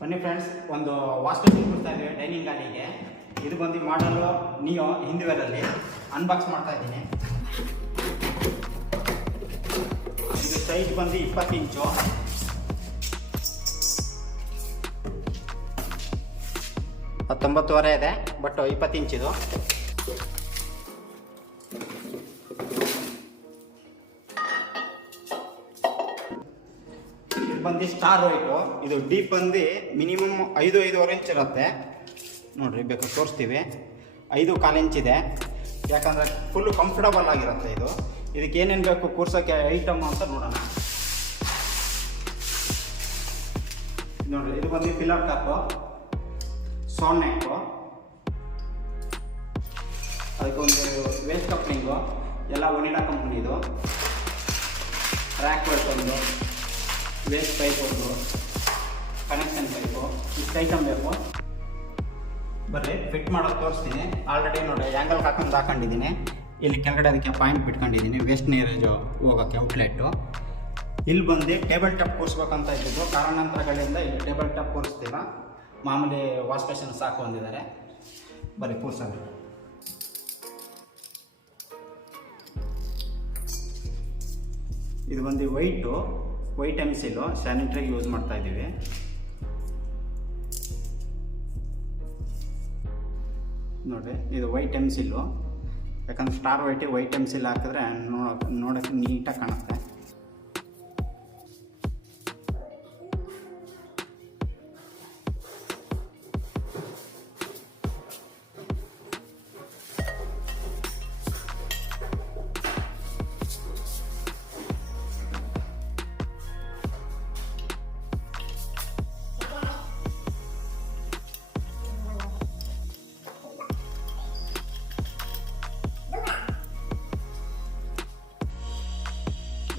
ಬನ್ನಿ ಫ್ರೆಂಡ್ಸ್ ಒಂದು ವಾಸ್ತು ಕೊಡ್ತಾ ಇದ್ದೀವಿ ಡೈನಿಂಗ್ ಹಾಲಿಗೆ ಇದು ಬಂದು ಮಾಡಲು ನಿಯೋ ಹಿಂದಿವೇರಲ್ಲಿ ಅನ್ಬಾಕ್ಸ್ ಮಾಡ್ತಾ ಇದ್ದೀನಿ. ಇದು ಸೈಜ್ ಬಂದು ಇಪ್ಪತ್ತು ಇಂಚು. ಹತ್ತೊಂಬತ್ತುವರೆ ಇದೆ ಬಟ್ ಇಪ್ಪತ್ತು ಇಂಚಿದು. ಬಂದು ಸ್ಟಾರ್ ವೈಟು ಇದು ಡೀಪ್ ಬಂದು ಮಿನಿಮಮ್ ಐದು, ಐದೂವರೆ ಇಂಚ್ ಇರುತ್ತೆ. ನೋಡ್ರಿ ಬೇಕು ತೋರಿಸ್ತೀವಿ. ಐದು ಕಾಲು ಇದೆ. ಯಾಕಂದರೆ ಫುಲ್ಲು ಕಂಫರ್ಟಬಲ್ ಆಗಿರುತ್ತೆ ಇದು. ಇದಕ್ಕೆ ಏನೇನು ಬೇಕು ಕೂರ್ಸೋಕ್ಕೆ ಐಟಮ್ ಅಂತ ನೋಡೋಣ. ನೋಡ್ರಿ, ಇದು ಬಂದು ಫಿಲ್ಲರ್ ಕಪ್ಪು ಸೊನ್ನೆ ನೆಕ್ಕು ಅದಕ್ಕೊಂದು ವೇಸ್ಟ್ ಕಪ್ಲಿಂಗು ಎಲ್ಲ ಒನಿಡಾ ಕಂಪ್ನಿದು ರ್ಯಾಕ್ ಬೇಕೊಂದು ವೇಸ್ಟ್ ಪೈಪ್ ಒಂದು ಕನೆಕ್ಷನ್ ಪೈಪು ಇಷ್ಟು ಐಟಮ್ ಬೇಕು ಬರ್ರಿ ಫಿಟ್ ಮಾಡೋದು ತೋರಿಸ್ತೀನಿ. ಆಲ್ರೆಡಿ ನೋಡಿ ಆ್ಯಂಗಲ್ ಹಾಕೊಂಡು ಹಾಕೊಂಡಿದ್ದೀನಿ. ಇಲ್ಲಿ ಕೆಳಗಡೆ ಅದಕ್ಕೆ ಪಾಯಿಂಟ್ ಬಿಟ್ಕೊಂಡಿದ್ದೀನಿ. ವೇಸ್ಟ್ ನೀರೇಜು ಹೋಗೋಕ್ಕೆ ಔಟ್ಲೆಟ್ಟು ಇಲ್ಲಿ ಬಂದು ಟೇಬಲ್ ಟಾಪ್ ಕೂರಿಸ್ಬೇಕಂತ ಇದ್ದಿದ್ದು, ಕಾರಣಾಂತರಗಳಿಂದ ಇಲ್ಲಿ ಟೇಬಲ್ ಟಾಪ್ ಕೂರಿಸ್ತೀರ ಮಾಮೂಲಿ ವಾಶ್ ಬೇಷನ್ ಸಾಕು ಅಂದಿದ್ದಾರೆ. ಬರೀ ಕೂರ್ಸೋಣ. ಇದು ಬಂದು ವೈಟು ವೈಟ್ ಎಮ್ಸಿಲು ಸ್ಯಾನಿಟ್ರಿಗೆ ಯೂಸ್ ಮಾಡ್ತಾ ಇದ್ದೀವಿ. ನೋಡಿರಿ, ಇದು ವೈಟ್ ಎಮ್ಸಿಲು ಯಾಕಂದ್ರೆ ಸ್ಟಾರ್ ವೈಟಿ ವೈಟ್ ಎಮ್ಸಿಲ್ ಹಾಕಿದ್ರೆ ನೋಡೋಕೆ ನೀಟಾಗಿ ಕಾಣುತ್ತೆ.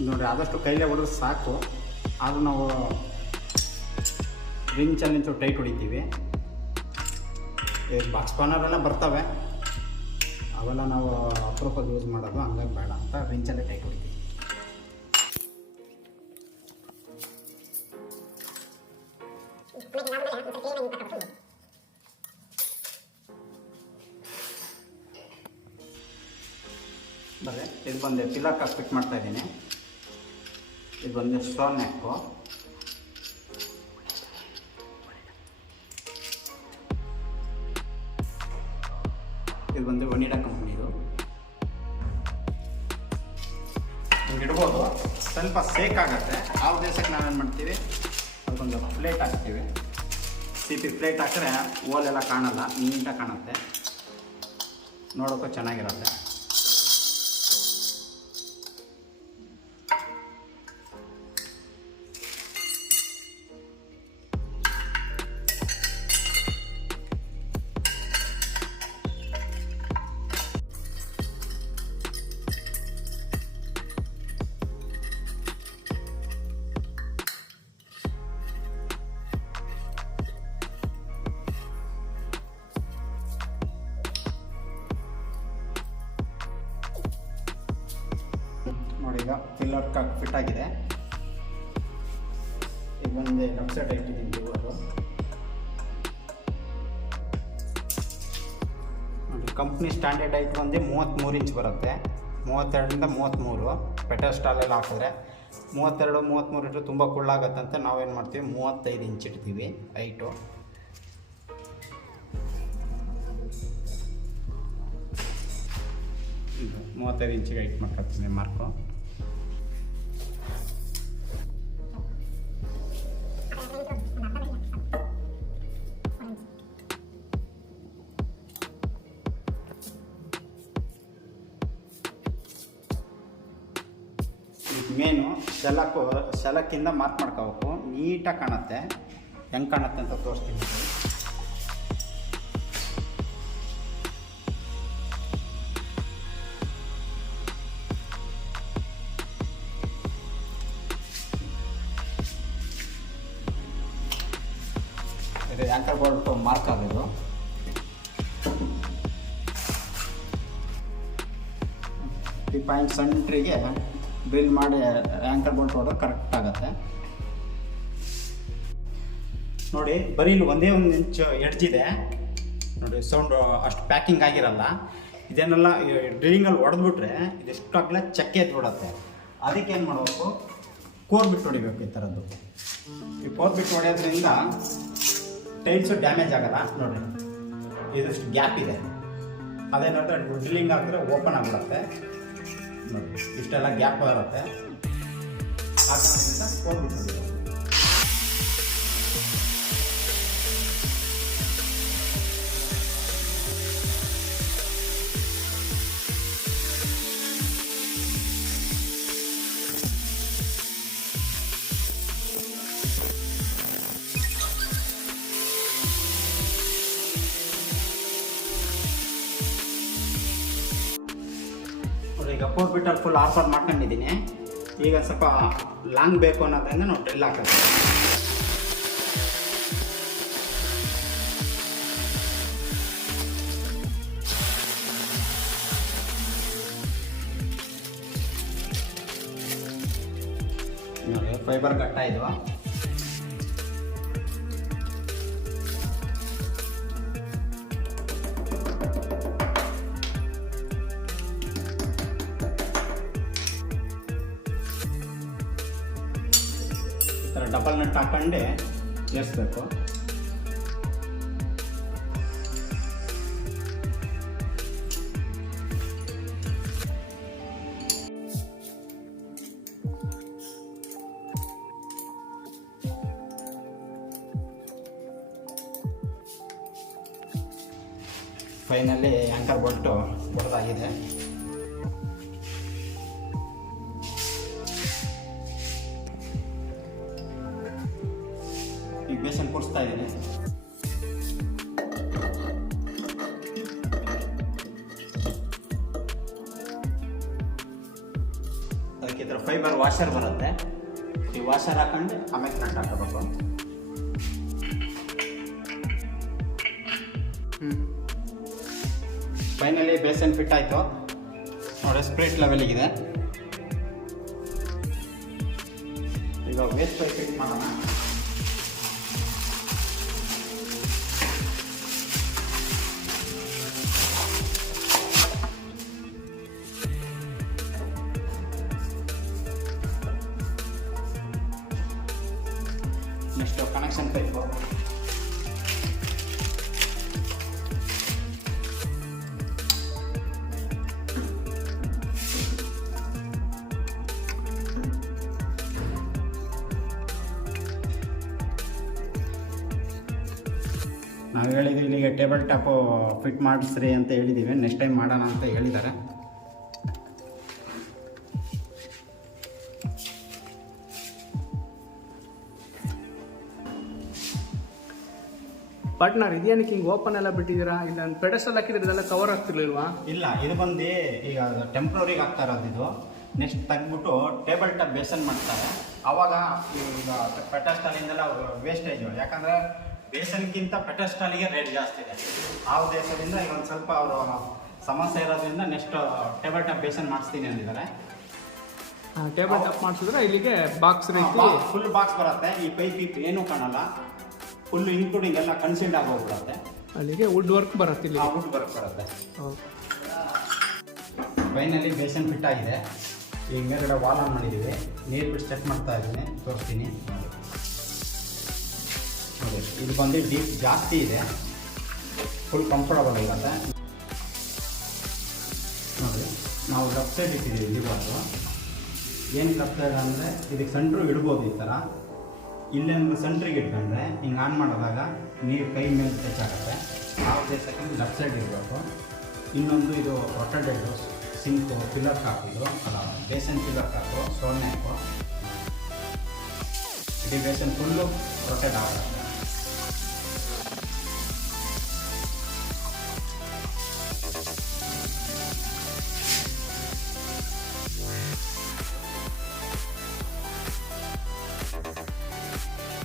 ನೋಡಿರಿ, ಆದಷ್ಟು ಕೈಲೇ ಹೊಡೆದ್ರೆ ಸಾಕು. ಆದರೂ ನಾವು ರಿಂಚಲ್ಲಿ ನಿಂತು ಟೈಟ್ ಹೊಡಿತೀವಿ. ಬಾಕ್ಸ್ ಪಾನರೆಲ್ಲ ಬರ್ತವೆ. ಅವೆಲ್ಲ ನಾವು ಅಪರೂಪಕ್ಕೆ ಯೂಸ್ ಮಾಡೋದು, ಹಂಗಾಗಿ ಬೇಡ ಅಂತ ರಿಂಚಲ್ಲೇ ಟೈಟ್ ಹೊಡಿತೀವಿ. ಇದು ಬಂದೆ ಪಿಲ್ಲರ್ ಆಸ್ಪೆಕ್ಟ್ ಮಾಡ್ತಾ ಇದ್ದೀನಿ. ಇದು ಬಂದು ಸ್ಟೋನ್ ನೆಕ್ಕು. ಇದು ಬಂದು ಒನಿಡಾ ಕಂಪ್ನಿದು ಹಿಂಗೆ ಇಡ್ಬೋದು. ಸ್ವಲ್ಪ ಸೇಕ್ ಆಗುತ್ತೆ. ಆ ಉದ್ದೇಶಕ್ಕೆ ನಾವೇನು ಮಾಡ್ತೀವಿ? ಅದಕ್ಕೊಂದು ಪ್ಲೇಟ್ ಹಾಕ್ತೀವಿ. ಸಿಪಿ ಪ್ಲೇಟ್ ಹಾಕಿದ್ರೆ ಓಲೆಲ್ಲ ಕಾಣಲ್ಲ, ನೀಟಾಗಿ ಕಾಣುತ್ತೆ. ನೋಡೋಕ್ಕೂ ಚೆನ್ನಾಗಿರುತ್ತೆ. ಈಗ ಫಿಲ್ಲರ್ ಫಿಟ್ ಆಗಿದೆ. ಈಗ ಬಂದು ಲೆಫ್ಟ್ ಸೈಡ್ ಇಟ್ಟಿದ್ದೀನಿ ಇವರು ನೋಡಿ ಕಂಪ್ನಿ ಸ್ಟ್ಯಾಂಡರ್ಡ್ ಐಟ್ ಬಂದು ಮೂವತ್ತ್ಮೂರು ಇಂಚ್ ಬರುತ್ತೆ. ಮೂವತ್ತೆರಡರಿಂದ ಮೂವತ್ತ್ಮೂರು ಪೆಟಲ್ ಸ್ಟಾಲೆಲ್ಲ ಹಾಕಿದ್ರೆ ಮೂವತ್ತೆರಡು ಮೂವತ್ತ್ಮೂರು ಇಟ್ಟರೆ ತುಂಬ ಕುಳ್ಳಾಗತ್ತೆ ಅಂತ ನಾವೇನು ಮಾಡ್ತೀವಿ? ಮೂವತ್ತೈದು ಇಂಚ್ ಇಡ್ತೀವಿ ಐಟು ಮೂವತ್ತೈದು ಇಂಚಿಗೆ ಐಟ್ ಮಾಡ್ಕೊತೀನಿ ಮಾರ್ಕು ಶೆಲಕ್ಕು ಶಲಕ್ಕಿಂದ ಮಾರ್ಕ್ ಮಾಡ್ಕೋಬೇಕು. ನೀಟಾಗಿ ಕಾಣುತ್ತೆ. ಹೆಂಗೆ ಕಾಣುತ್ತೆ ಅಂತ ತೋರಿಸ್ತೀನಿ. ಇದು ಆ್ಯಂಕರ್ ಬೋಲ್ಟ್ ಮಾರ್ಕ್ ಆಗೋದು ಈ ಪಾಯಿಂಟ್ ಸೆಂಟ್ರಿಗೆ ಡ್ರಿಲ್ ಮಾಡಿ ಆ್ಯಂಕರ್ ಬೋಲ್ಟ್ ಹೊಡೆದ್ರೆ ಕರೆಕ್ಟ್ ಆಗುತ್ತೆ. ನೋಡಿ, ಬರೀ ಇಲ್ಲಿ ಒಂದೇ ಒಂದು ಇಂಚ್ ಎಡ್ಜಿದೆ ನೋಡಿ ಸೌಂಡ್ ಅಷ್ಟು ಪ್ಯಾಕಿಂಗ್ ಆಗಿರಲ್ಲ. ಇದನ್ನೆಲ್ಲ ಡ್ರಿಲಿಂಗಲ್ಲಿ ಹೊಡೆದ್ಬಿಟ್ರೆ ಇದಿಷ್ಟಾಗಲೇ ಚಕ್ಕೆ ಎದ್ಬಿಡುತ್ತೆ ಅದಕ್ಕೆ ಏನು ಮಾಡಬೇಕು? ಕೋರ್ ಬಿಟ್ಟು ಹೊಡಿಬೇಕು ಈ ಥರದ್ದು ಈ ಕೋರ್ ಬಿಟ್ಟು ಹೊಡೆಯೋದ್ರಿಂದ ಟೈಲ್ಸು ಡ್ಯಾಮೇಜ್ ಆಗಲ್ಲ. ನೋಡಿ, ಇದಷ್ಟು ಗ್ಯಾಪ್ ಇದೆ. ಅದೇನಾದರೆ ಡ್ರಿಲ್ಲಿಂಗ್ ಹಾಕಿದ್ರೆ ಓಪನ್ ಆಗಿಬಿಡುತ್ತೆ. ಇಷ್ಟೆಲ್ಲ ಗ್ಯಾಪ್ ಬರುತ್ತೆ. ಆ ಕಾರಣದಿಂದ ಫೋನ್ ಬಿಟ್ಟು ಈಗ ಫೋರ್ ಬಿಟರ್ ಫುಲ್ ಆಫರ್ ಮಾಡ್ಕೊಂಡಿದ್ದೀನಿ. ಈಗ ಸ್ವಲ್ಪ ಲಾಂಗ್ ಬೇಕು ಅನ್ನೋದ್ರಿಂದ ನಾವು ಡ್ರಿಲ್ ನೋಡಿ ಫೈಬರ್ ಕಟ್ಟ ಥರ ಡಬಲ್ ನಟ್ ಹಾಕೊಂಡೆ ಏರಿಸ್ಬೇಕು. ಫೈನಲಿ ಆ್ಯಂಕರ್ ಬೋಲ್ಟು ಹೊಡೆದಾಗಿದೆ ಬೇಸನ್ ಕೊಡಿಸ್ತಾ ಇದ್ದೀನಿ ಅದಕ್ಕೆ ಇದರ ಫೈಬರ್ ವಾಷರ್ ಬರುತ್ತೆ ಈ ವಾಷರ್ ಹಾಕೊಂಡು ಆಮೇಲೆ ನಟ್ ಹಾಕಬೇಕು ಫೈನಲಿ ಬೇಸನ್ ಫಿಟ್ ಆಯಿತು ನೋಡಿ ಸ್ಪ್ರಿಟ್ ಲೆವೆಲಿಗಿದೆ ಈಗ ವೇಸ್ಟ್ ಪೈಪ್ ಫಿಟ್ ಮಾಡೋಣ ನೆಕ್ಸ್ಟ್ ಕನೆಕ್ಷನ್ ಪೈಪು ನಾವು ಹೇಳಿದ್ವಿ, ಇಲ್ಲಿಗೆ ಟೇಬಲ್ ಟಾಪು ಫಿಟ್ ಮಾಡಿಸ್ರಿ ಅಂತ ಹೇಳಿದ್ದೀವಿ ನೆಕ್ಸ್ಟ್ ಟೈಮ್ ಮಾಡೋಣ ಅಂತ ಹೇಳಿದ್ದಾರೆ. ಪಾರ್ಟ್ನರ್ ಇದೇನಕ್ಕೆ ಹಿಂಗೆ ಓಪನ್ ಎಲ್ಲ ಬಿಟ್ಟಿದ್ದೀರಾ? ಇಲ್ಲ ಪೆಡಸ್ಟಲ್ ಹಾಕಿದ್ರೆ ಇದೆಲ್ಲ ಕವರ್ ಆಗ್ತಿರ್ಲಿಲ್ವಾ? ಇಲ್ಲ ಇದು ಬಂದು ಈಗ ಟೆಂಪ್ರರಿಗೆ ಹಾಕ್ತಾ ಇರೋದು ಇದು. ನೆಕ್ಸ್ಟ್ ತೆಗ್ದ್ಬಿಟ್ಟು ಟೇಬಲ್ ಟಾಪ್ ಬೇಸನ್ ಮಾಡ್ತಾರೆ. ಆವಾಗ ಈಗ ಪೆಟಸ್ಟಾಲಿಂದೆಲ್ಲ ವೇಸ್ಟೇಜು ಯಾಕಂದರೆ ಬೇಸನ್ಗಿಂತ ಪೆಟಸ್ಟಾಲಿಗೆ ರೇಟ್ ಜಾಸ್ತಿ ಇದೆ. ಆ ಉದ್ದೇಶದಿಂದ ಈಗ ಒಂದು ಸ್ವಲ್ಪ ಅವರು ಸಮಸ್ಯೆ ಇರೋದ್ರಿಂದ ನೆಕ್ಸ್ಟ್ ಟೇಬಲ್ ಟಾಪ್ ಬೇಸನ್ ಮಾಡಿಸ್ತೀನಿ ಅಂದಿದ್ದಾರೆ. ಟೇಬಲ್ ಟಾಪ್ ಮಾಡಿಸಿದ್ರೆ ಇಲ್ಲಿಗೆ ಬಾಕ್ಸ್ ರೀತಿ ಫುಲ್ ಬಾಕ್ಸ್ ಬರುತ್ತೆ. ಈ ಪೈಪ್ ಏನೂ ಕಾಣಲ್ಲ. ಫುಲ್ ಇನ್ಕ್ಲೂಡಿಂಗ್ ಎಲ್ಲ ಕನ್ಸೆಂಟ್ ಆಗೋಗ್ಬಿಡುತ್ತೆ ಅಲ್ಲಿಗೆ ವುಡ್ ವರ್ಕ್ ಬರುತ್ತೆ ಇಲ್ಲಿ. ಆ ವುಡ್ ವರ್ಕ್ ಬರುತ್ತೆ. ಫೈನಲಿ ಬೇಸನ್ ಫಿಟ್ ಆಗಿದೆ. ಈಗ ಮೇಲ್ಗಡೆ ವಾಲ್ ಆನ್ ಮಾಡಿದ್ದೀವಿ ನೀರು ಬಿಟ್ಟು ಚೆಕ್ ಮಾಡ್ತಾ ಇದ್ದೀನಿ. ತೋರಿಸ್ತೀನಿ. ನೋಡಿ ಇದು ಬಂದು ಡೀಪ್ ಜಾಸ್ತಿ ಇದೆ. ಫುಲ್ ಕಂಫರ್ಟಬಲ್ ಇರುತ್ತೆ. ನೋಡಿ ನಾವು ಲೆಫ್ಟ್ ಸೈಡ್ ಇಟ್ಟಿದ್ದೀವಿ ಲಿವರು ಏನು ಲೆಫ್ಟ್ ಸೈಡ್ ಅಂದರೆ ಇದಕ್ಕೆ ಸೆಂಟ್ರು ಇಡ್ಬೋದು ಈ ಥರ ಇಲ್ಲೇನು ಸೆಂಟ್ರಿಗೆ ಇಟ್ಕೊಂಡ್ರೆ ಹಿಂಗೆ ಆನ್ ಮಾಡಿದಾಗ ನೀರು ಕೈ ಮೇಲೆ ಟಚ್ ಆಗುತ್ತೆ. ಆ ಉದ್ದೇಶಕ್ಕೆ ಲೆಫ್ಟ್ ಸೈಡ್ ಇರಬೇಕು. ಇನ್ನೊಂದು ಇದು ರೊಟೆಡೆಡು ಸಿಂಕು ಪಿಲ್ಲರ್ ಹಾಕಿದ್ರು ಅಲ್ಲ ಬೇಸನ್ ಪಿಲ್ಲರ್ ಹಾಕು ಸೋನೆ ಹಾಕು ಇಡೀ ಬೇಸನ್ ಫುಲ್ಲು ರೊಟ್ಟೆಡ್ ಆಗುತ್ತೆ.